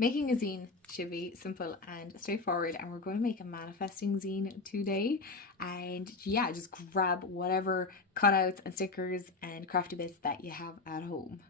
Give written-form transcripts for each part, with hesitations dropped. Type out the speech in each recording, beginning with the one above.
Making a zine should be simple and straightforward, and we're going to make a manifesting zine today. And yeah, just grab whatever cutouts and stickers and crafty bits that you have at home.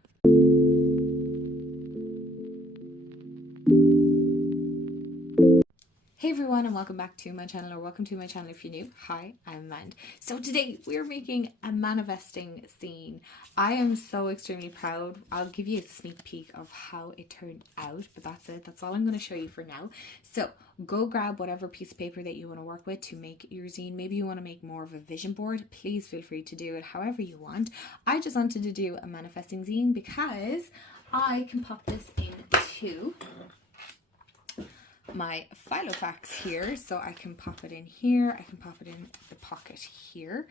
Hey everyone, and welcome back to my channel, or welcome to my channel if you're new. Hi, I'm Amanda. So today we're making a manifesting zine. I am so extremely proud. I'll give you a sneak peek of how it turned out, but that's it. That's all I'm going to show you for now. So go grab whatever piece of paper that you want to work with to make your zine. Maybe you want to make more of a vision board. Please feel free to do it however you want. I just wanted to do a manifesting zine because I can pop this into my Filofax here, so I can pop it in here, I can pop it in the pocket here.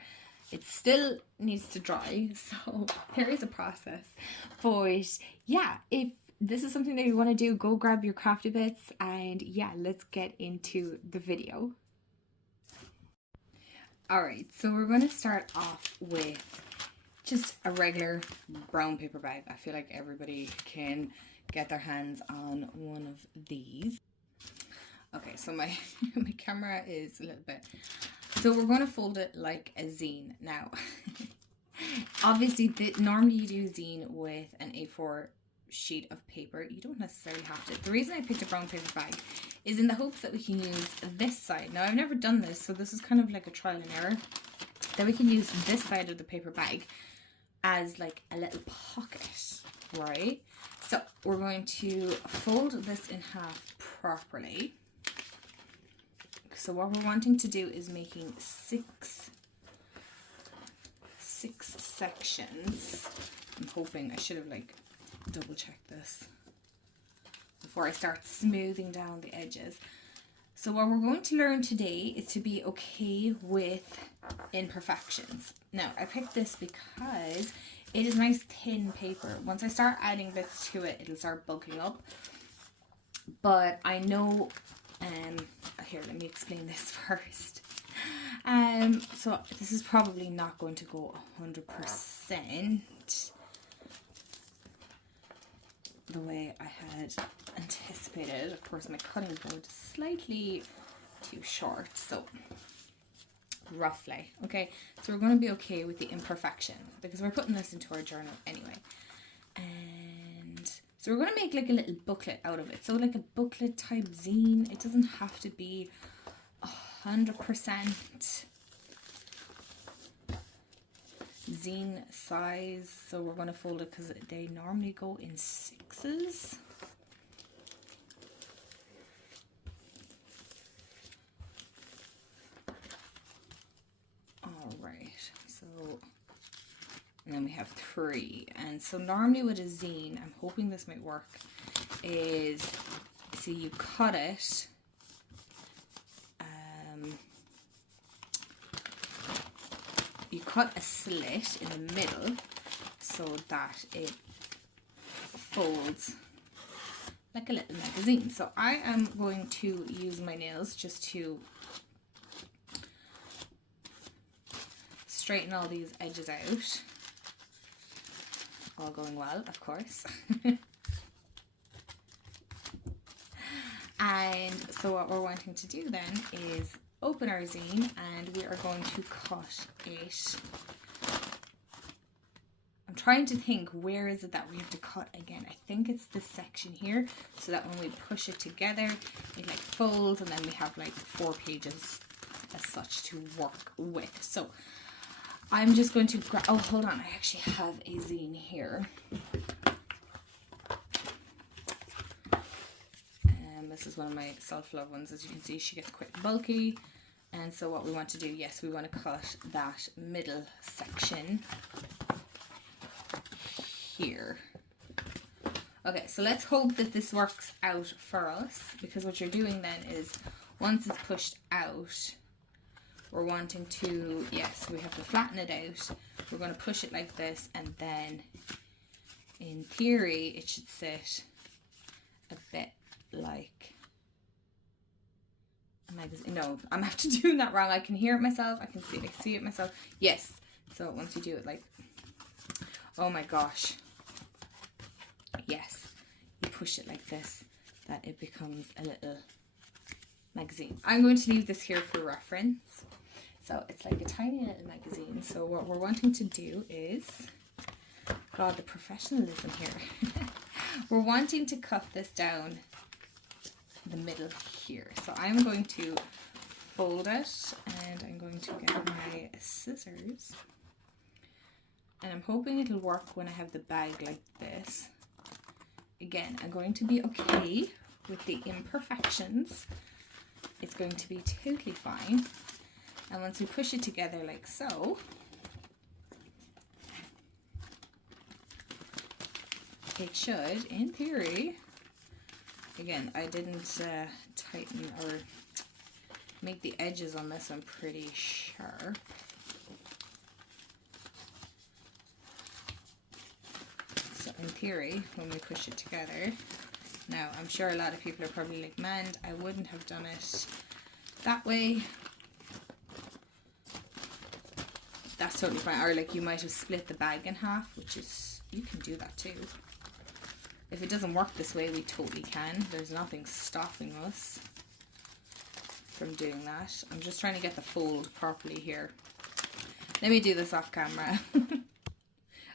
It still needs to dry, so there is a process, but yeah, if this is something that you want to do, go grab your crafty bits, and yeah, let's get into the video. Alright, so we're going to start off with just a regular brown paper bag. I feel like everybody can get their hands on one of these. Okay, so my camera is a little bit, so we're going to fold it like a zine. Now, obviously, normally you do zine with an A4 sheet of paper. You don't necessarily have to. The reason I picked a brown paper bag is in the hopes that we can use this side. Now, I've never done this, so this is kind of like a trial and error. That we can use this side of the paper bag as like a little pocket, right? So we're going to fold this in half properly. So what we're wanting to do is making six sections. I'm hoping, I should have like double checked this before I start smoothing down the edges. So what we're going to learn today is to be okay with imperfections. Now, I picked this because it is nice thin paper. Once I start adding bits to it, it'll start bulking up. But I know, here, let me explain this first. So this is probably not going to go 100% the way I had anticipated. Of course, my cutting board is slightly too short, so roughly. Okay, so we're going to be okay with the imperfection because we're putting this into our journal anyway. And so we're going to make like a little booklet out of it. So like a booklet type zine. It doesn't have to be 100% zine size. So we're going to fold it because they normally go in 6s. Alright, so, and then we have 3. And so normally with a zine, I'm hoping this might work, is, see, you cut it, you cut a slit in the middle so that it folds like a little magazine. So I am going to use my nails just to straighten all these edges out. All going well, of course. And so what we're wanting to do then is open our zine, and we are going to cut it. I'm trying to think, where is it that we have to cut again? I think it's this section here, so that when we push it together, it like folds, and then we have like 4 pages as such to work with. So I'm just going to grab, oh hold on, I actually have a zine here. This is one of my self-love ones. As you can see, she gets quite bulky. And so what we want to do, yes, we want to cut that middle section here. Okay, so let's hope that this works out for us, because what you're doing then is, once it's pushed out, we're wanting to, yes, we have to flatten it out. We're going to push it like this, and then in theory it should sit a bit like a magazine. No, I'm after doing that wrong. I can hear it myself. I can see it myself. Yes. So once you do it like, oh my gosh. Yes. You push it like this. that it becomes a little magazine. I'm going to leave this here for reference. So it's like a tiny little magazine. So what we're wanting to do is, God, the professionalism here. We're wanting to cut this down the middle here. So I'm going to fold it, and I'm going to get my scissors. And I'm hoping it'll work when I have the bag like this. Again, I'm going to be okay with the imperfections. It's going to be totally fine. And once we push it together like so, it should, in theory, again, I didn't tighten or make the edges on this one pretty sharp. So in theory, when we push it together, now I'm sure a lot of people are probably like, man, I wouldn't have done it that way. That's totally fine. Or like you might have split the bag in half, which is, you can do that too. If it doesn't work this way, we totally can. There's nothing stopping us from doing that. I'm just trying to get the fold properly here. Let me do this off camera.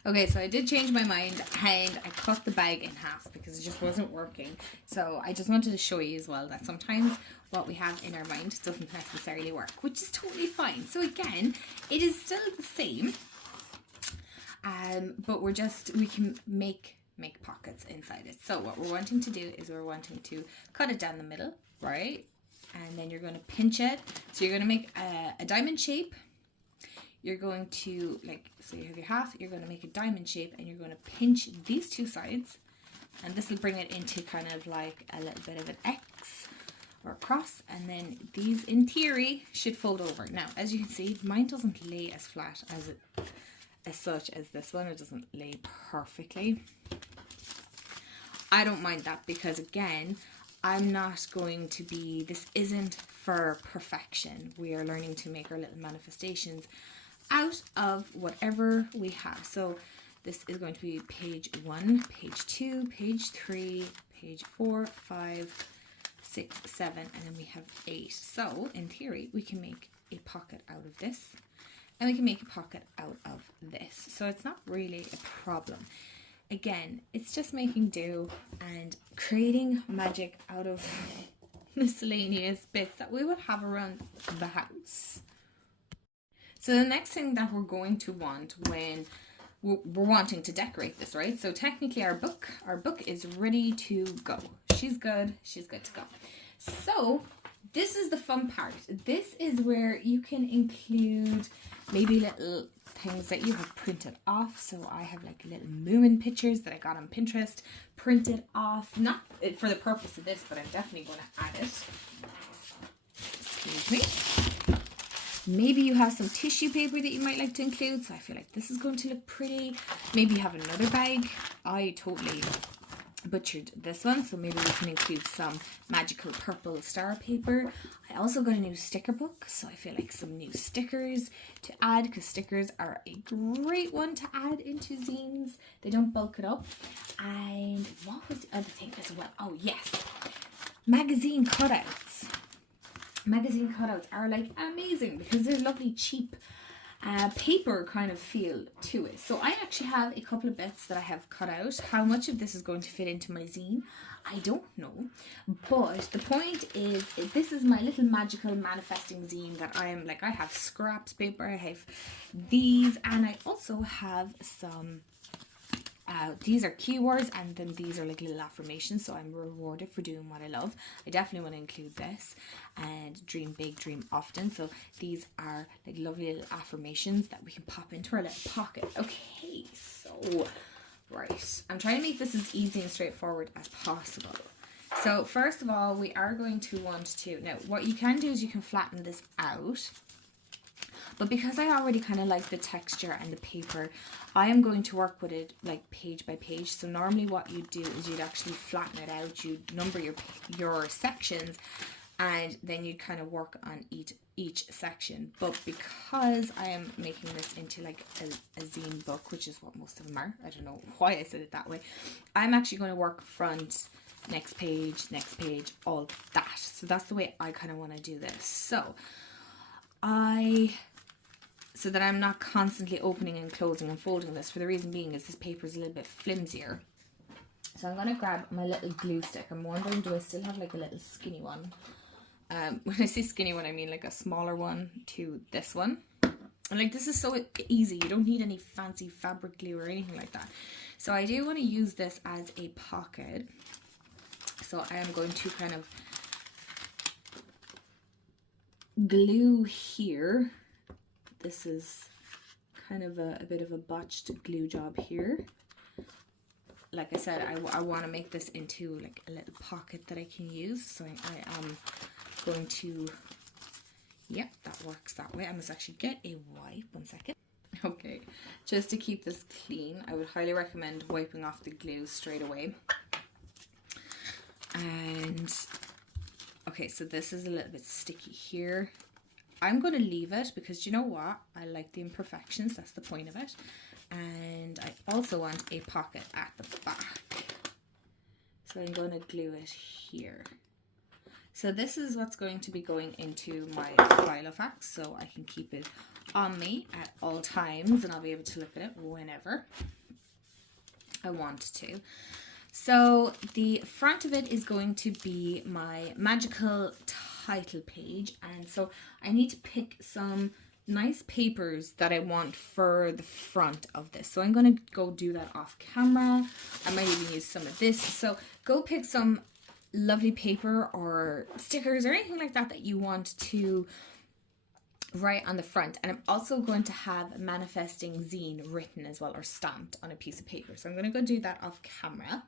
Okay, so I did change my mind and I cut the bag in half because it just wasn't working. So I just wanted to show you as well that sometimes what we have in our mind doesn't necessarily work, which is totally fine. So again, it is still the same, but we can make pockets inside it. So what we're wanting to do is we're wanting to cut it down the middle, right? And then you're going to pinch it. So you're going to make a diamond shape. You're going to, like, so you have your half, you're going to make a diamond shape, and you're going to pinch these two sides, and this will bring it into kind of like a little bit of an X or a cross, and then these in theory should fold over. Now, as you can see, mine doesn't lay as flat as such as this one. It doesn't lay perfectly. I don't mind that because, again, I'm not going to be, this isn't for perfection. We are learning to make our little manifestations out of whatever we have. So this is going to be page 1, page 2, page 3, page 4, 5, 6, 7, and then we have 8. So in theory, we can make a pocket out of this, and we can make a pocket out of this. So it's not really a problem. Again, it's just making do and creating magic out of miscellaneous bits that we would have around the house. So the next thing that we're going to want when we're wanting to decorate this, right? So technically our book is ready to go. She's good to go. So this is the fun part. This is where you can include maybe little things that you have printed off. So I have like little Moomin pictures that I got on Pinterest printed off, not for the purpose of this, but I'm definitely going to add it. Excuse me. Maybe you have some tissue paper that you might like to include. So I feel like this is going to look pretty. Maybe you have another bag. I totally butchered this one, so maybe we can include some magical purple star paper. I also got a new sticker book, so I feel like some new stickers to add, because stickers are a great one to add into zines. They don't bulk it up. And what was the other thing as well? Oh yes, magazine cutouts. Magazine cutouts are like amazing because they're lovely, cheap paper kind of feel to it. So I actually have a couple of bits that I have cut out. How much of this is going to fit into my zine, I don't know. But the point is, this is my little magical manifesting zine that I have scraps paper, I have these, and I also have some these are keywords, and then these are like little affirmations, so I'm rewarded for doing what I love. I definitely want to include this, and dream big, dream often. So these are like lovely little affirmations that we can pop into our little pocket. Okay, so right, I'm trying to make this as easy and straightforward as possible. So first of all, we are going to want to, now what you can do is you can flatten this out. But because I already kind of like the texture and the paper, I am going to work with it like page by page. So normally what you do is you'd actually flatten it out, you'd number your sections, and then you'd kind of work on each section. But because I am making this into like a zine book, which is what most of them are, I don't know why I said it that way, I'm actually going to work front next page, all that. So that's the way I kind of want to do this. So that I'm not constantly opening and closing and folding this, for the reason being is this paper is a little bit flimsier. So I'm going to grab my little glue stick. I'm wondering, do I still have like a little skinny one? When I say skinny one, I mean like a smaller one to this one. And like, this is so easy. You don't need any fancy fabric glue or anything like that. So I do want to use this as a pocket. So I am going to kind of glue here. This is kind of a bit of a botched glue job here. Like I said, I want to make this into like a little pocket that I can use. So I am going to, yeah, that works that way. I must actually get a wipe, 1 second. Okay, just to keep this clean, I would highly recommend wiping off the glue straight away. And, okay, so this is a little bit sticky here. I'm going to leave it because, you know what? I like the imperfections. That's the point of it. And I also want a pocket at the back. So I'm going to glue it here. So this is what's going to be going into my Filofax, so I can keep it on me at all times and I'll be able to look at it whenever I want to. So the front of it is going to be my magical title page, and so I need to pick some nice papers that I want for the front of this. So I'm going to go do that off camera. I might even use some of this. So go pick some lovely paper or stickers or anything like that that you want to write on the front. And I'm also going to have manifesting zine written as well, or stamped on a piece of paper. So I'm going to go do that off camera.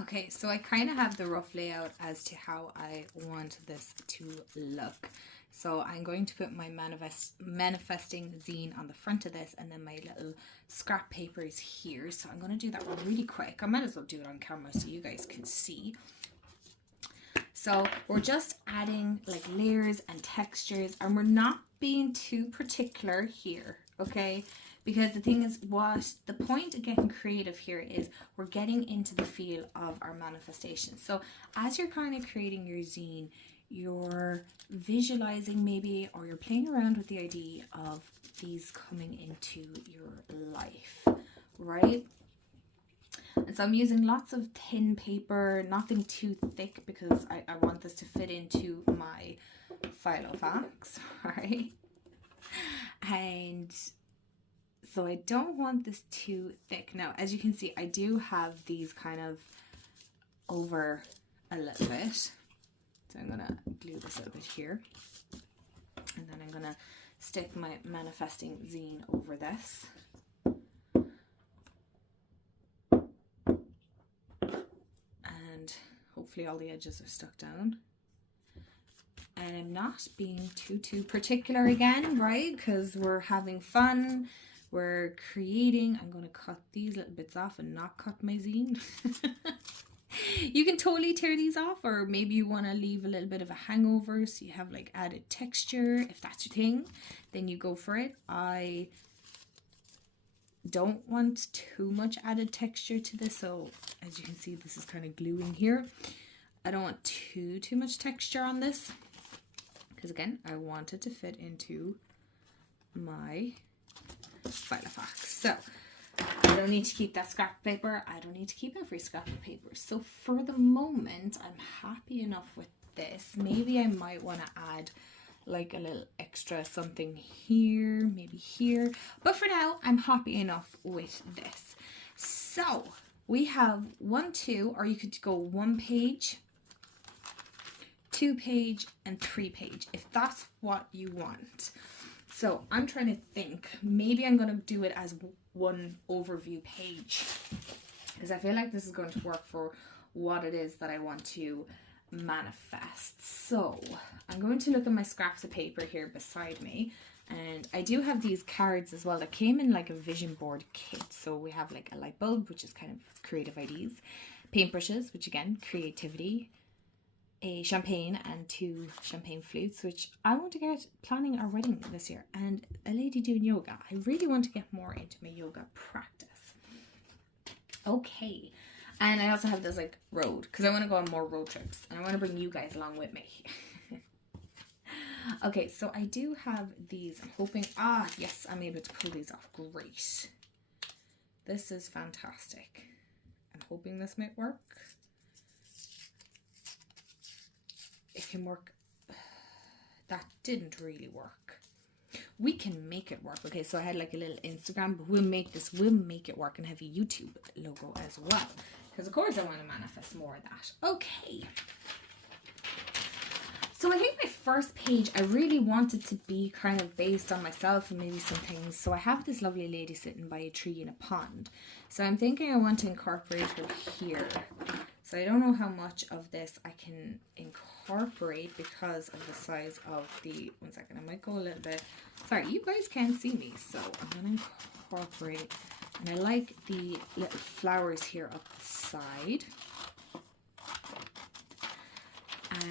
Okay, so I kind of have the rough layout as to how I want this to look. So I'm going to put my manifesting zine on the front of this, and then my little scrap papers here. So I'm going to do that one really quick. I might as well do it on camera so you guys can see. So we're just adding like layers and textures, and we're not being too particular here, okay? Because the thing is, what the point of getting creative here is we're getting into the feel of our manifestation. So as you're kind of creating your zine, you're visualizing maybe, or you're playing around with the idea of these coming into your life, right? And so I'm using lots of thin paper, nothing too thick, because I want this to fit into my Filofax, right? And so I don't want this too thick. Now, as you can see, I do have these kind of over a little bit. So I'm gonna glue this a little bit here. And then I'm gonna stick my manifesting zine over this. And hopefully all the edges are stuck down. And I'm not being too particular again, right? Because we're having fun. We're creating. I'm going to cut these little bits off and not cut my zine. You can totally tear these off, or maybe you want to leave a little bit of a hangover so you have like added texture. If that's your thing, then you go for it. I don't want too much added texture to this, so as you can see, this is kind of gluing here. I don't want too much texture on this, because again, I want it to fit into my Filofax. So I don't need to keep that scrap paper. I don't need to keep every scrap of paper. So for the moment, I'm happy enough with this. Maybe I might want to add like a little extra something here, maybe here. But for now, I'm happy enough with this. So we have 1, 2, or you could go 1 page, 2 page, and 3 page, if that's what you want. So I'm trying to think, maybe I'm going to do it as 1 overview page, because I feel like this is going to work for what it is that I want to manifest. So I'm going to look at my scraps of paper here beside me, and I do have these cards as well that came in like a vision board kit. So we have like a light bulb, which is kind of creative ideas, paintbrushes, which again, creativity, a champagne, and 2 champagne flutes, which I want to get planning our wedding this year, and a lady doing yoga. I really want to get more into my yoga practice. Okay, And I also have this like road, because I want to go on more road trips and I want to bring you guys along with me. Okay, so I do have these. I'm hoping, yes, I'm able to pull these off. Great. This is fantastic. I'm hoping this might work. It can work. That didn't really work. We can make it work. Okay, so I had like a little Instagram, but we'll make it work and have a YouTube logo as well. Because of course I want to manifest more of that. Okay. So I think my first page, I really wanted to be kind of based on myself and maybe some things. So I have this lovely lady sitting by a tree in a pond. So I'm thinking I want to incorporate her here. So I don't know how much of this I can incorporate because of the size of the, one second, I might go a little bit, sorry, you guys can't see me. So I'm going to incorporate, and I like the little flowers here up the side.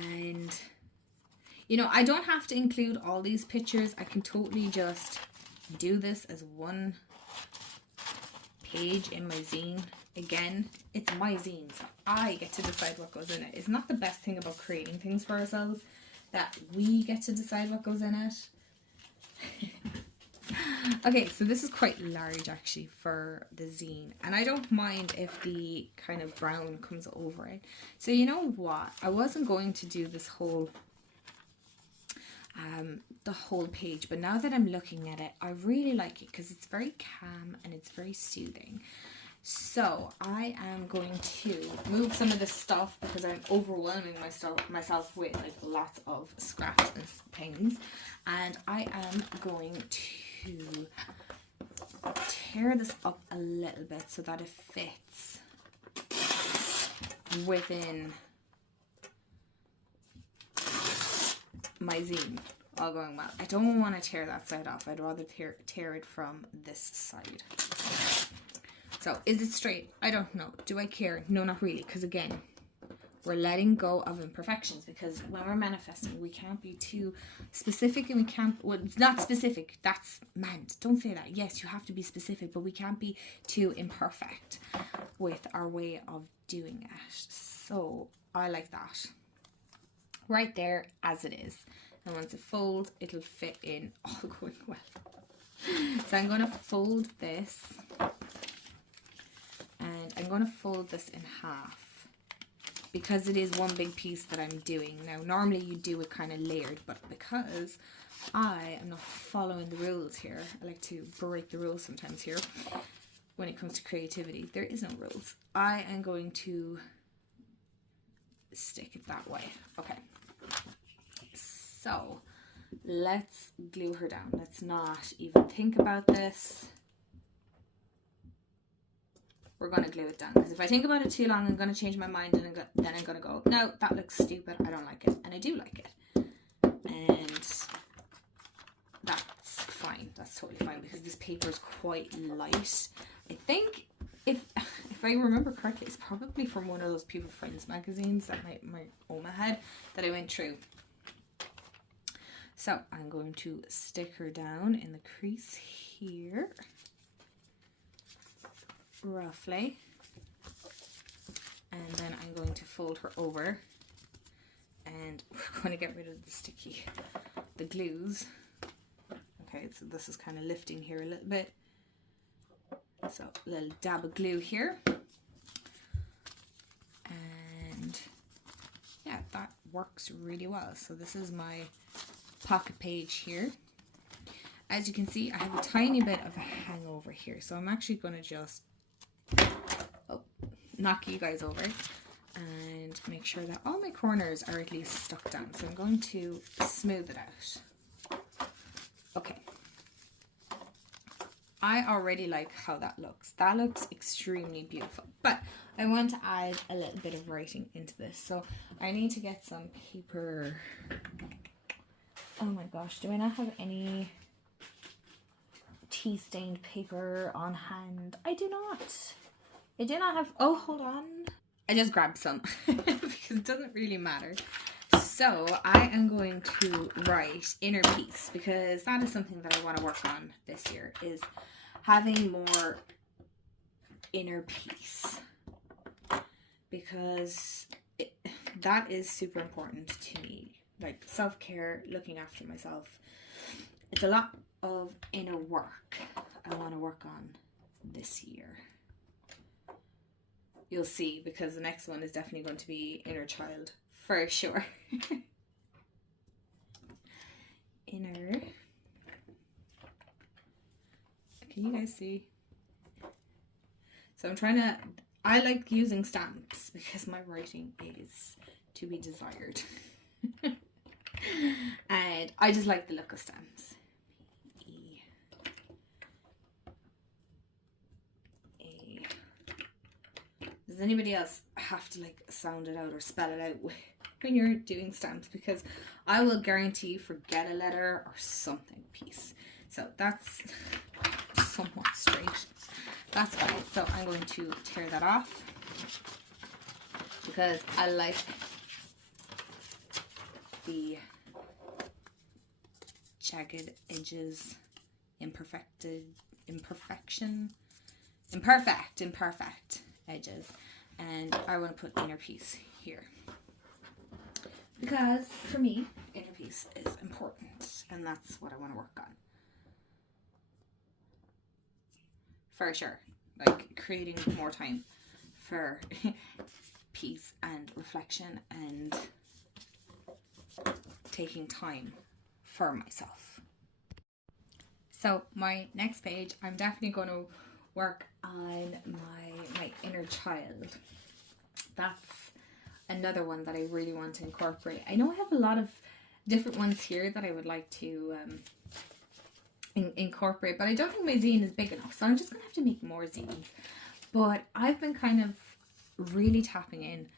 And you know, I don't have to include all these pictures. I can totally just do this as one page in my zine. Again, it's my zine, so I get to decide what goes in it. It's not the best thing about creating things for ourselves that we get to decide what goes in it. Okay, so this is quite large actually for the zine, and I don't mind if the kind of brown comes over it. So you know what? I wasn't going to do this whole the whole page, but now that I'm looking at it, I really like it because it's very calm and it's very soothing. So I am going to move some of this stuff because I'm overwhelming myself with like lots of scraps and things, and I am going to tear this up a little bit so that it fits within my zine, all going well. I don't want to tear that side off. I'd rather tear it from this side. So is it straight? I don't know. Do I care? No, not really, because again, we're letting go of imperfections, because when we're manifesting, we can't be too specific, and we can't, well, it's not specific, that's meant. Don't say that. Yes, you have to be specific, but we can't be too imperfect with our way of doing it. So I like that. Right there as it is. And once it folds, it'll fit in all going well. So I'm going to fold this, and I'm going to fold this in half because it is one big piece that I'm doing. Now normally you do it kind of layered, but because I am not following the rules here, I like to break the rules sometimes here when it comes to creativity. There is no rules. I am going to stick it that way. Okay. So let's glue her down. Let's not even think about this. We're going to glue it down, because if I think about it too long, I'm going to change my mind, and then I'm going to go, no, that looks stupid. I don't like it. And I do like it. And that's fine. That's totally fine, because this paper is quite light. I think if I remember correctly, it's probably from one of those People Friends magazines that my Oma had that I went through. So I'm going to stick her down in the crease here, roughly, and then I'm going to fold her over, and we're going to get rid of the glues. Okay, so this is kind of lifting here a little bit. So a little dab of glue here, and yeah, that works really well. So this is my pocket page here. As you can see, I have a tiny bit of a hangover here, so I'm actually going to just knock you guys over and make sure that all my corners are at least stuck down. So I'm going to smooth it out. Okay. I already like how that looks. That looks extremely beautiful, but I want to add a little bit of writing into this. So I need to get some paper. Oh my gosh, do I not have any tea stained paper on hand? I do not. I do not have, oh, hold on. I just grabbed some because it doesn't really matter. So I am going to write inner peace, because that is something that I want to work on this year, is having more inner peace. because that is super important to me. Like self-care, looking after myself. It's a lot of inner work I want to work on this year. You'll see, because the next one is definitely going to be inner child for sure. Inner. Can you guys see? So I'm trying to, I like using stamps because my writing is to be desired. And I just like the look of stamps. Does anybody else have to like sound it out or spell it out when you're doing stamps? Because I will guarantee forget a letter or something piece. So that's somewhat straight. That's fine. So I'm going to tear that off because I like the jagged edges, imperfect edges, and I want to put inner piece here because for me inner piece is important, and that's what I want to work on for sure. Like creating more time for peace and reflection and taking time for myself. So my next page, I'm definitely going to work on my inner child. That's another one that I really want to incorporate. I know I have a lot of different ones here that I would like to incorporate, but I don't think my zine is big enough, so I'm just gonna have to make more zines. But I've been kind of really tapping in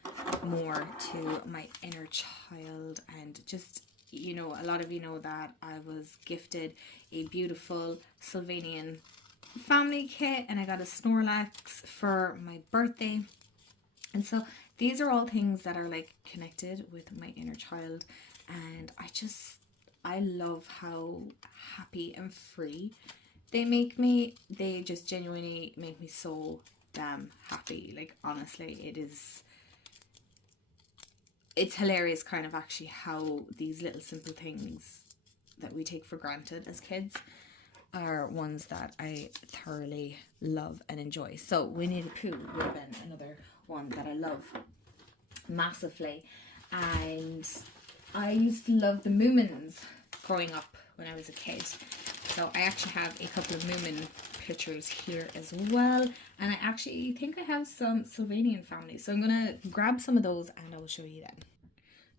more to my inner child, and just, you know, a lot of you know that I was gifted a beautiful Sylvanian family kit, and I got a Snorlax for my birthday. And so these are all things that are like connected with my inner child, and I love how happy and free they make me. They just genuinely make me so damn happy. Like honestly, it's hilarious kind of actually how these little simple things that we take for granted as kids are ones that I thoroughly love and enjoy. So Winnie the Pooh would have been another one that I love massively, and I used to love the Moomins growing up when I was a kid. So I actually have a couple of Moomin pictures here as well, and I actually think I have some Sylvanian families, so I'm gonna grab some of those and I will show you then.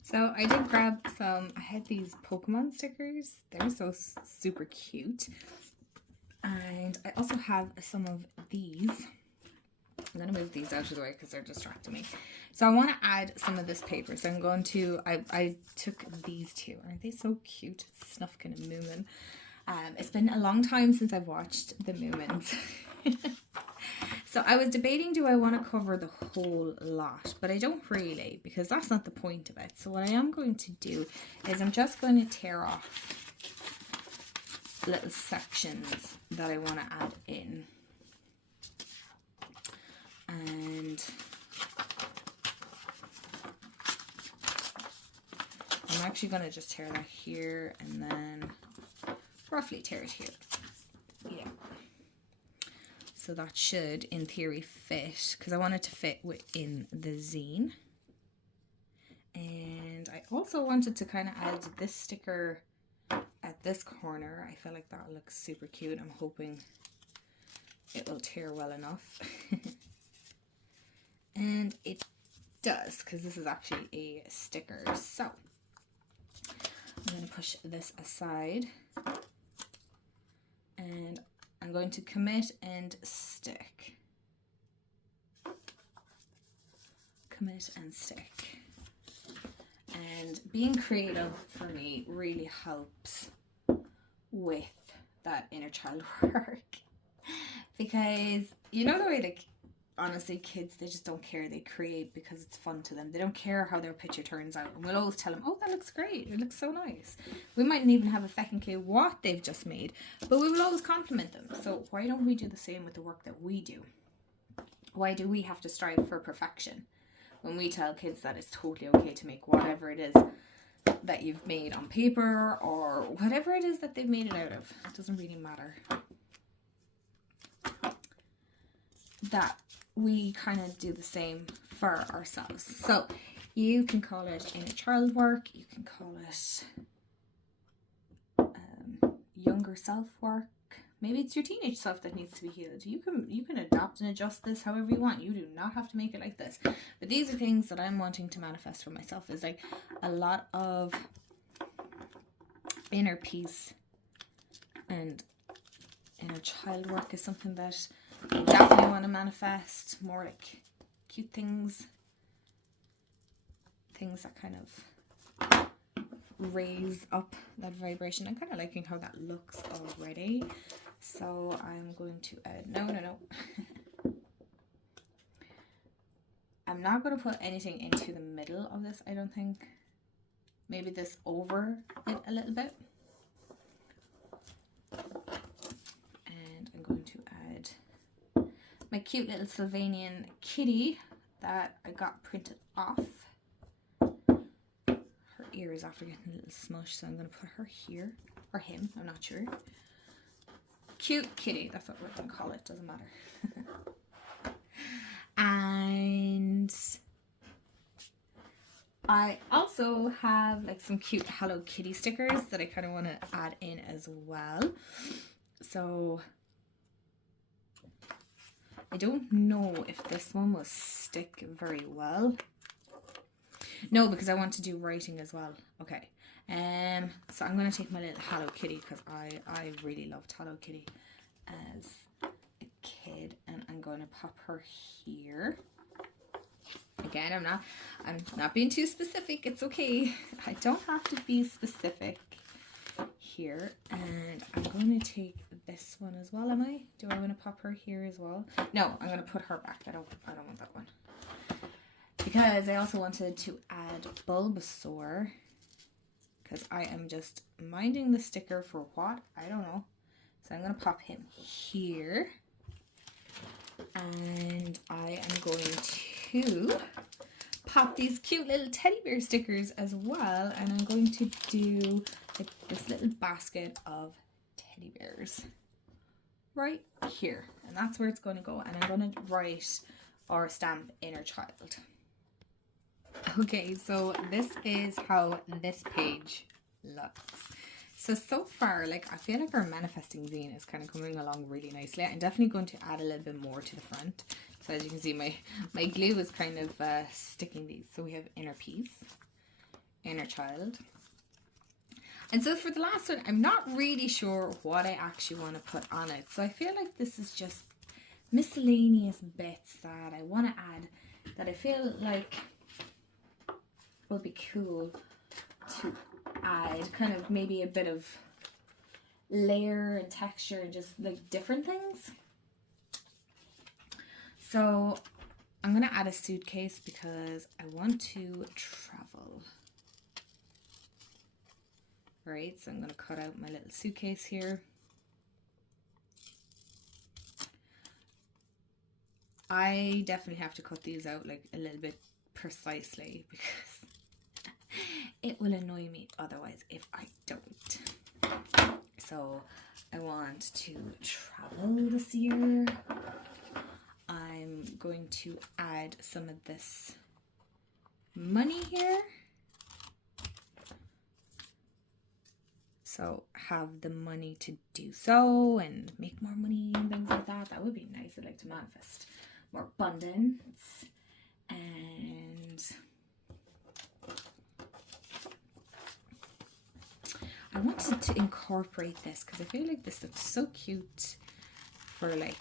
So I did grab some, I had these Pokemon stickers. They're so super cute. And I also have some of these. I'm going to move these out of the way because they're distracting me. So I want to add some of this paper. So I'm going to, I took these two. Aren't they so cute? Snufkin and Moomin. It's been a long time since I've watched the Moomins. So I was debating, do I want to cover the whole lot? But I don't really, because that's not the point of it. So what I am going to do is I'm just going to tear off little sections that I want to add in. And I'm actually going to just tear that here and then roughly tear it here. Yeah. So that should, in theory, fit, because I want it to fit within the zine. And I also wanted to kind of add this sticker at this corner. I feel like that looks super cute. I'm hoping it will tear well enough. And it does, because this is actually a sticker. So I'm going to push this aside, and I'm going to commit and stick. Commit and stick. And being creative for me really helps with that inner child work. Because you know the way, like, honestly, kids, they just don't care. They create because it's fun to them. They don't care how their picture turns out. And we'll always tell them, oh, that looks great. It looks so nice. We mightn't even have a fucking clue what they've just made, but we will always compliment them. So why don't we do the same with the work that we do? Why do we have to strive for perfection when we tell kids that it's totally okay to make whatever it is that you've made on paper or whatever it is that they've made it out of. It doesn't really matter. That we kind of do the same for ourselves. So you can call it inner child work. You can call it younger self work. Maybe it's your teenage self that needs to be healed. You can adapt and adjust this however you want. You do not have to make it like this. But these are things that I'm wanting to manifest for myself. Is like a lot of inner peace and inner child work is something that I definitely want to manifest. More like cute things. Things that kind of raise up that vibration. I'm kind of liking how that looks already. So I'm going to add, no. I'm not going to put anything into the middle of this, I don't think. Maybe this over it a little bit. And I'm going to add my cute little Sylvanian kitty that I got printed off. Her ear is after getting a little smush, so I'm going to put her here. Or him, I'm not sure. Cute kitty, that's what we're going to call it, doesn't matter. And I also have like some cute Hello Kitty stickers that I kind of want to add in as well. So I don't know if this one will stick very well. No, because I want to do writing as well. Okay. So I'm going to take my little Hello Kitty because I really loved Hello Kitty as a kid, and I'm going to pop her here. Again, I'm not being too specific. It's okay. I don't have to be specific here. And I'm going to take this one as well. Am I? Do I want to pop her here as well? No, I'm going to put her back. I don't want that one. Because I also wanted to add Bulbasaur. Because I am just minding the sticker for what? I don't know. So I'm going to pop him here. And I am going to pop these cute little teddy bear stickers as well. And I'm going to do like this little basket of teddy bears right here. And that's where it's going to go. And I'm going to write or stamp inner child. Okay, so this is how this page looks. So far, like, I feel like our manifesting zine is kind of coming along really nicely. I'm definitely going to add a little bit more to the front. So as you can see, my glue is kind of sticking these. So we have inner peace, inner child. And so for the last one, I'm not really sure what I actually want to put on it. So I feel like this is just miscellaneous bits that I want to add that I feel like will be cool to add, kind of maybe a bit of layer and texture and just like different things. So I'm gonna add a suitcase because I want to travel. Right, so I'm gonna cut out my little suitcase here. I definitely have to cut these out like a little bit precisely because it will annoy me otherwise if I don't. So I want to travel this year. I'm going to add some of this money here. So have the money to do so and make more money and things like that. That would be nice. I'd like to manifest more abundance. And I wanted to incorporate this because I feel like this looks so cute for like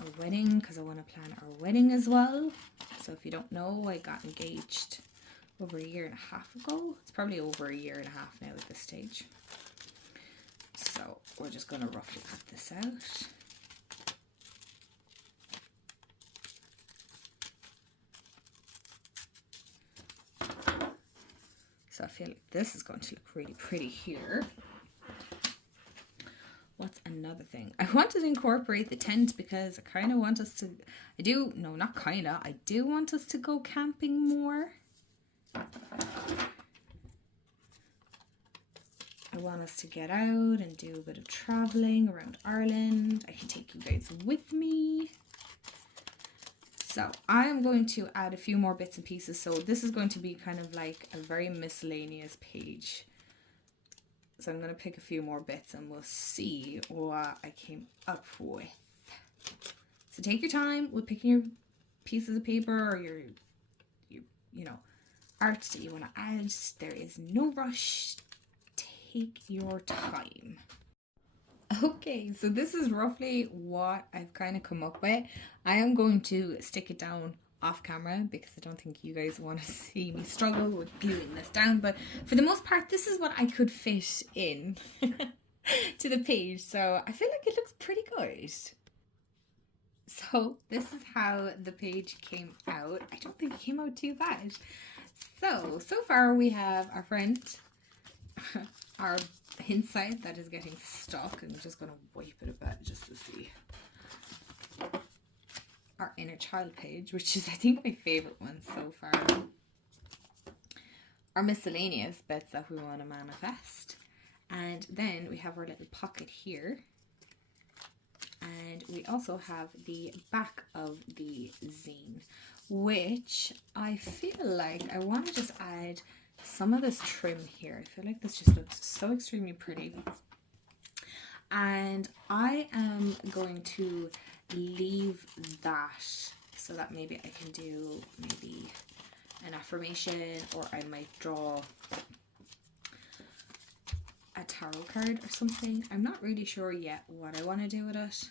a wedding, because I want to plan our wedding as well. So if you don't know, I got engaged over 1.5 years ago. It's probably over 1.5 years now at this stage. So we're just going to roughly cut this out. So I feel like this is going to look really pretty here. what's another thing? I wanted to incorporate the tent because I kind of want us to, I do want us to go camping more. I want us to get out and do a bit of traveling around Ireland. I can take you guys with me. So I am going to add a few more bits and pieces. So this is going to be kind of like a very miscellaneous page. So I'm going to pick a few more bits and we'll see what I came up with. So take your time with picking your pieces of paper or your you know, art that you want to add. There is no rush. Take your time. Okay, so this is roughly what I've kind of come up with. I am going to stick it down off camera because I don't think you guys want to see me struggle with gluing this down, but for the most part this is what I could fit in to the page, so I feel like it looks pretty good. So this is how the page came out. I don't think it came out too bad. So far we have our friend, our hindsight that is getting stuck, and I'm just going to wipe it a bit just to see. Our inner child page, which is I think my favorite one so far. Our miscellaneous bits that we want to manifest. And then we have our little pocket here. And we also have the back of the zine, which I feel like I want to just add some of this trim here. I feel like this just looks so extremely pretty. And I am going to leave that so that maybe I can do maybe an affirmation, or I might draw a tarot card or something. I'm not really sure yet what I want to do with it,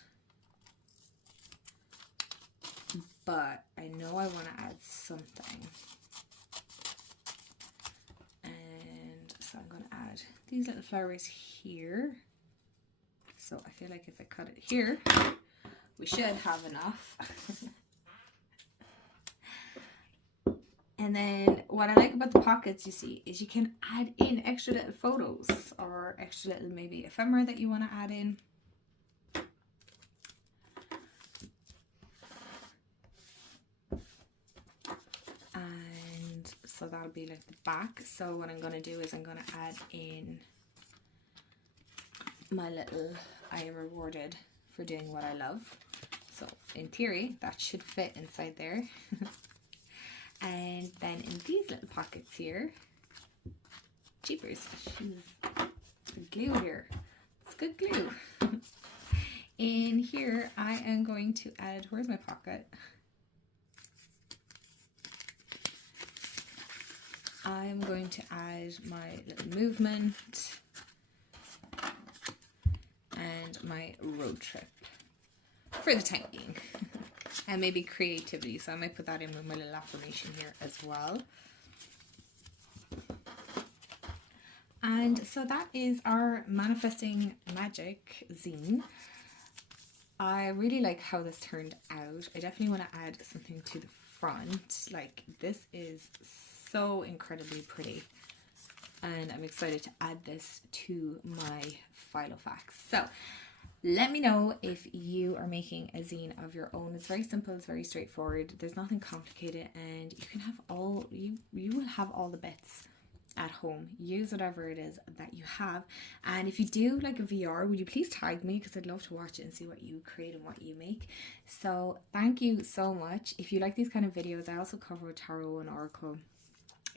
but I know I want to add something. And so I'm going to add these little flowers here. So I feel like if I cut it here, we should have enough. And then what I like about the pockets, you see, is you can add in extra little photos or extra little maybe ephemera that you want to add in. And so that'll be like the back. So what I'm going to do is I'm going to add in my little I am rewarded for doing what I love. So in theory that should fit inside there. And then in these little pockets here, jeepers, she's glued here. It's good glue. In here I am going to add, where's my pocket? I'm going to add my little movement and my road trip for the time being. And maybe creativity, so I might put that in with my little affirmation here as well. And so that is our Manifesting Magic zine. I really like how this turned out. I definitely want to add something to the front. Like, this is so incredibly pretty, and I'm excited to add this to my Filofax. So let me know if you are making a zine of your own. It's very simple, it's very straightforward, there's nothing complicated, and you can have all, you will have all the bits at home. Use whatever it is that you have. And if you do like a VR, would you please tag me, because I'd love to watch it and see what you create and what you make. So thank you so much. If you like these kind of videos, I also cover tarot and oracle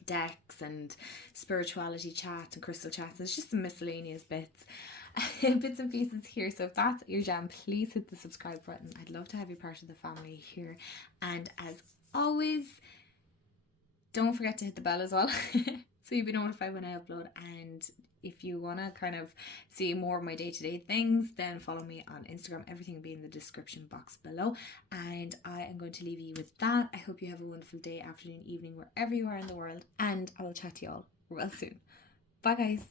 decks and spirituality chats and crystal chats. It's just some miscellaneous bits bits and pieces here. So if that's your jam, please hit the subscribe button. I'd love to have you part of the family here. And as always, don't forget to hit the bell as well so you'll be notified when I upload. And if you want to kind of see more of my day-to-day things, then follow me on Instagram. Everything will be in the description box below. And I am going to leave you with that. I hope you have a wonderful day, afternoon, evening, wherever you are in the world, and I will chat to you all real soon. Bye guys.